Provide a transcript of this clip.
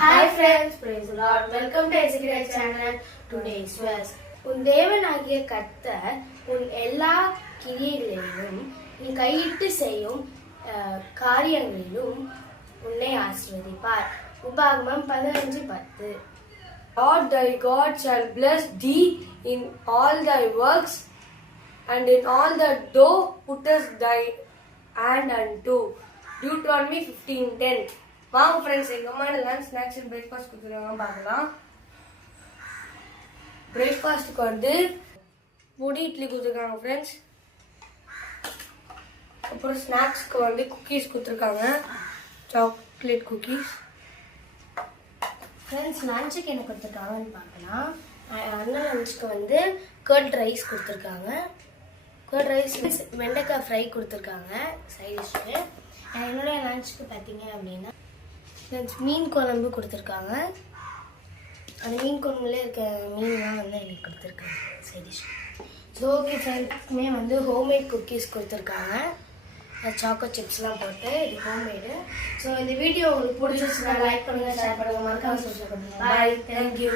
Hi friends, praise the Lord. Welcome to Ezekiel channel. Today's verse. உன் தேவனாகிய கர்த்தர் உன் எல்லா கிரியைகளிலும் நீ கையிட்டு செய்யும் காரியங்களிலும் உன்னை ஆசீர்வதிப்பார். உபாகமம் 15:10. Lord thy God shall bless thee in all thy works and in all that thou puttest thy hand unto. Deuteronomy 15:10. வாங்க ஃப்ரெண்ட்ஸ், எங்கள் அம்மா லஞ்ச் ஸ்நாக்ஸ் அண்ட் பிரேக்ஃபாஸ்ட் கொடுத்துருவாங்க பார்க்கலாம். பிரேக்ஃபாஸ்ட்டுக்கு வந்து பொடி இட்லி கொடுத்துருக்காங்க ஃப்ரெண்ட்ஸ். அப்புறம் ஸ்நாக்ஸ்க்கு வந்து குக்கீஸ் கொடுத்துருக்காங்க, சாக்லேட் குக்கீஸ். ஃப்ரெண்ட்ஸ், லஞ்சுக்கு என்ன கொடுத்துருக்காங்கன்னு பார்க்கலாம். அண்ணன் லஞ்சுக்கு வந்து கர்ட் ரைஸ் கொடுத்துருக்காங்க. கர்ட் ரைஸ் வெண்டைக்காய் ஃப்ரை கொடுத்துருக்காங்க சைடிஷ்க்கு. என்னுடைய லஞ்சுக்கு பார்த்தீங்க அப்படின்னா மீன் குழம்பு கொடுத்துருக்காங்க. அந்த மீன் குழம்புல இருக்க மீன்லாம் வந்து எனக்கு கொடுத்துருக்காங்க சைடிஷ். ஸோ ஓகே ஃப்ரெண்ட்ஸ்க்குமே வந்து ஹோம்மேட் குக்கீஸ் கொடுத்துருக்காங்க, சாக்கோ சிப்ஸ்லாம் போட்டு. இது ஹோம்மேடு. ஸோ இந்த வீடியோ உங்களுக்கு பிடிச்சிருச்சுன்னா லைக் பண்ணுங்கள், ஷேர் பண்ணுங்கள், மறக்காம சப்ஸ்கிரைப் பண்ணுங்கள். பாய், தேங்க்யூ.